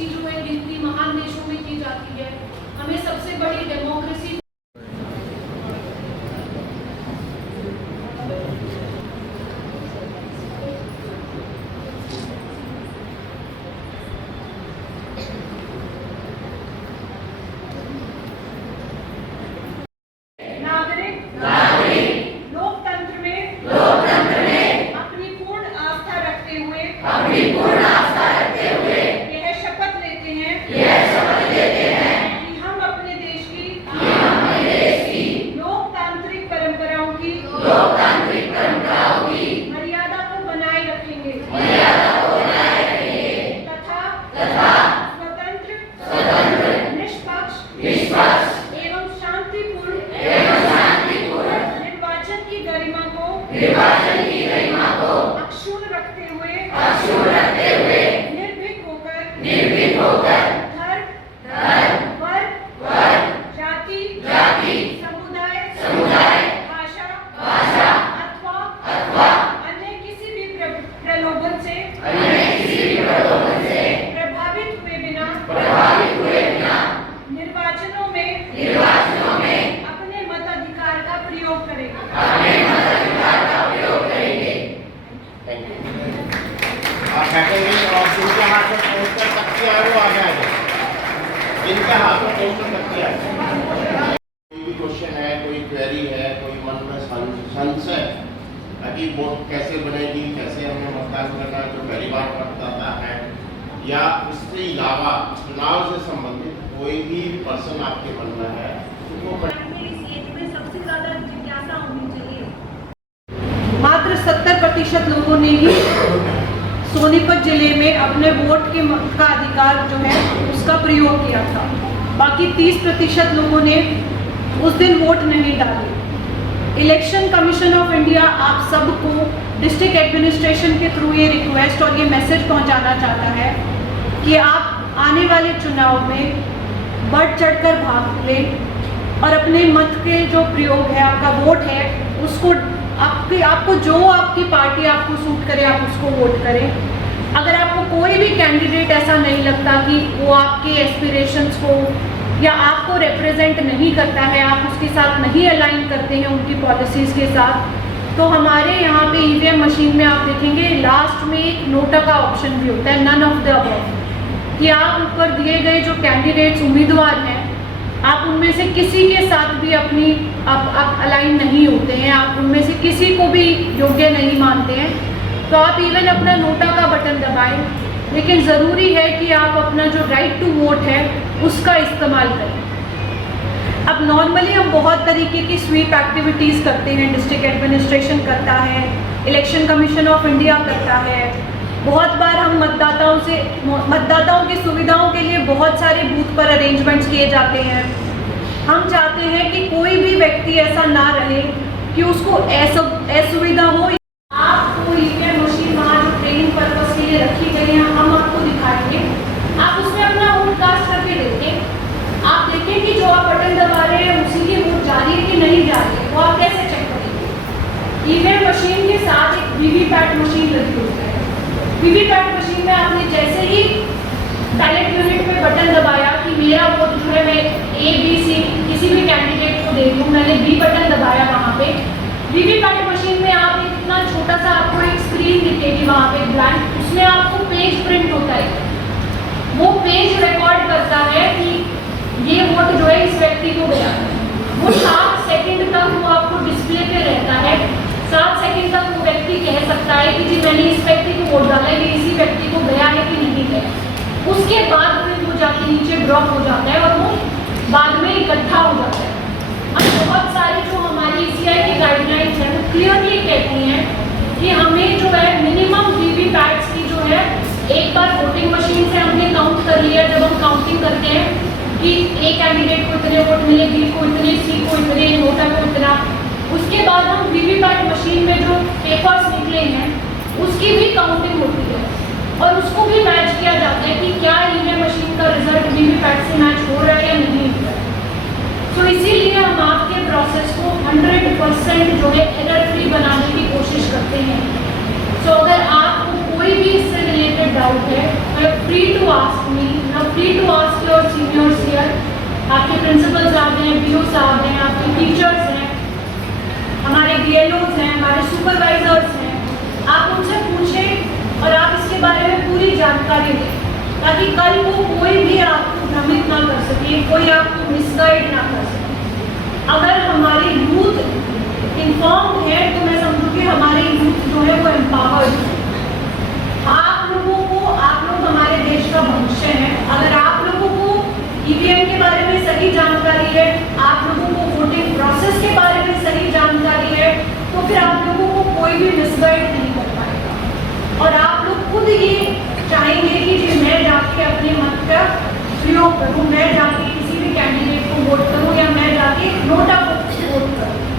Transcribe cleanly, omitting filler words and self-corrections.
उसकी जो है गिनती महान देशों में की जाती है। हमें सबसे बड़ी डेमोक्रेसी यह शपथ लेते हैं कि हम अपने देश की लोकतांत्रिक परंपराओं की मर्यादा को बनाए रखेंगे तथा स्वतंत्र निष्पक्ष एवं शांतिपूर्ण निर्वाचन की गरिमा को अक्षुण्ण रखते हुए निर्भीक होकर धर्म, वर्ग, जाति, समुदाय, भाषा अथवा अन्य किसी भी प्रलोभन से प्रभावित हुए बिना निर्वाचनों में अपने मताधिकार का प्रयोग करेंगे। आप बैठेंगे और जिनके हाथ में पोस्टर तख्ती है वो आगे आ जाए, जिनके हाथ में पोस्टर तख्ती है। कोई भी क्वेश्चन है, कोई क्वेरी है, कोई मन में संशय है कि वोट कैसे बनेगी, कैसे हमें मतदान करना जो पहली बार मतदाता है, या उसके अलावा चुनाव से संबंधित कोई भी प्रश्न आपके मन में है तो वो सबसे ज्यादा जिज्ञासा होनी चाहिए। मात्र 70% लोगों ने ही सोनीपत जिले में अपने वोट का अधिकार जो है उसका प्रयोग किया था। बाकी 30% लोगों ने उस दिन वोट नहीं डाले। इलेक्शन कमीशन ऑफ इंडिया आप सबको डिस्ट्रिक्ट एडमिनिस्ट्रेशन के थ्रू ये रिक्वेस्ट और ये मैसेज पहुंचाना चाहता है कि आप आने वाले चुनाव में बढ़ चढ़कर भाग लें और अपने मत के जो प्रयोग है, आपका वोट है, उसको आपको जो आपकी पार्टी आपको सूट करे आप उसको वोट करें। अगर आपको कोई भी कैंडिडेट ऐसा नहीं लगता कि वो आपके एस्पिरेशंस को या आपको रिप्रेजेंट नहीं करता है, आप उसके साथ नहीं अलाइन करते हैं उनकी पॉलिसीज़ के साथ, तो हमारे यहाँ पे ईवीएम मशीन में आप देखेंगे लास्ट में एक नोटा का ऑप्शन भी होता है, नन ऑफ द अबव, कि आप ऊपर दिए गए जो कैंडिडेट्स उम्मीदवार हैं आप उनमें से किसी के साथ भी अपनी आप अलाइन नहीं होते हैं, आप उनमें से किसी को भी योग्य नहीं मानते हैं, तो आप इवन अपना नोटा का बटन दबाएं। लेकिन ज़रूरी है कि आप अपना जो राइट टू वोट है उसका इस्तेमाल करें। अब नॉर्मली हम बहुत तरीके की स्वीप एक्टिविटीज़ करते हैं, डिस्ट्रिक्ट एडमिनिस्ट्रेशन करता है, इलेक्शन कमीशन ऑफ इंडिया करता है। बहुत बार हम मतदाताओं की सुविधाओं के लिए बहुत सारे बूथ पर अरेंजमेंट्स किए जाते हैं। हम चाहते हैं कि कोई भी व्यक्ति ऐसा ना रहे कि उसको असुविधा हो। आपको ईवीएम मशीन वहाँ जो ट्रेनिंग पर्पस के लिए रखी गई है हम आपको दिखाएंगे, आप उसमें अपना वोट कास्ट करके देखें। आप देखें कि जो आप बटन दबा रहे हैं उसी की वोट जा रही है कि नहीं जा रही है, वो आप कैसे चेक करेंगे। ईवीएम मशीन के साथ एक वीवीपैट मशीन लगी होती है। वीवीपैट मशीन में आपने जैसे ही बैलेट यूनिट पे बटन दबाया कि मेरा वोट जो है मैं ए बी सी किसी भी कैंडिडेट को दे दूँ, मैंने बी बटन दबाया वहाँ पे, वीवीपैट मशीन में आप इतना छोटा सा आपको एक स्क्रीन दिखेगी वहाँ पे ब्लैंक, उसमें आपको पेज प्रिंट होता है। वो पेज रिकॉर्ड करता है कि ये वोट जो है इस व्यक्ति को गया। वो 7 सेकंड तक वो आपको डिस्प्ले पे रहता है। 7 सेकंड तक वो व्यक्ति कह सकता है कि जी मैंने इस व्यक्ति को वोट डाला है, ये इसी व्यक्ति को गया है कि नहीं गया। उसके बाद फिर वो जाके नीचे ड्रॉप हो जाता है और वो बाद में इकट्ठा हो जाता है। अब बहुत सारी जो हमारी ECI की गाइडलाइंस है वो क्लियरली कहती हैं कि हमें जो है मिनिमम वीवीपैट्स की जो है एक बार वोटिंग मशीन से हमने काउंट कर लिया, जब हम काउंटिंग करते हैं कि ए कैंडिडेट को इतने वोट मिले, बी को इतने, सी को इतने, नोटा को इतना, उसके बाद हम वीवीपैट मशीन में जो पेपर्स निकले हैं उसकी भी काउंटिंग होती है और उसको भी मैच किया जाता है कि क्या ईवीएम मशीन का रिजल्ट वीवीपैट से मैच हो रहा है या नहीं हो रहा है। तो इसीलिए हम आपके प्रोसेस को 100% जो है एरर फ्री बनाने की कोशिश करते हैं। तो अगर आपको कोई भी इससे रिलेटेड डाउट है तो free to ask me. Free to ask your seniors here. आपके प्रिंसिपल साहब हैं, BO साहब हैं, आपके टीचर्स हैं, हमारे BLOs हैं, हमारे सुपरवाइजर्स हैं। आप उनसे पूछें और आप इसके बारे में पूरी जानकारी दें, ताकि कल को कोई भी आपको भ्रमित ना कर सके, कोई आपको मिसगाइड ना कर सके। अगर हमारी यूथ इन्फॉर्म्ड है तो मैं समझूँ कि हमारी यूथ जो है वो एम्पावर्ड है। आप लोग हमारे देश का भविष्य हैं। अगर आप लोगों को EVM के बारे में सही जानकारी है, आप लोगों को वोटिंग प्रोसेस के बारे में सही जानकारी है, तो फिर आप लोगों को कोई भी मिसगाइड नहीं कर पाएगा और आप लोग खुद ये चाहेंगे कि जी मैं जाके अपने मत का प्रयोग करूँ, मैं जाके किसी भी कैंडिडेट को वोट करूँ या मैं जाके नोटा को वोट करूँ।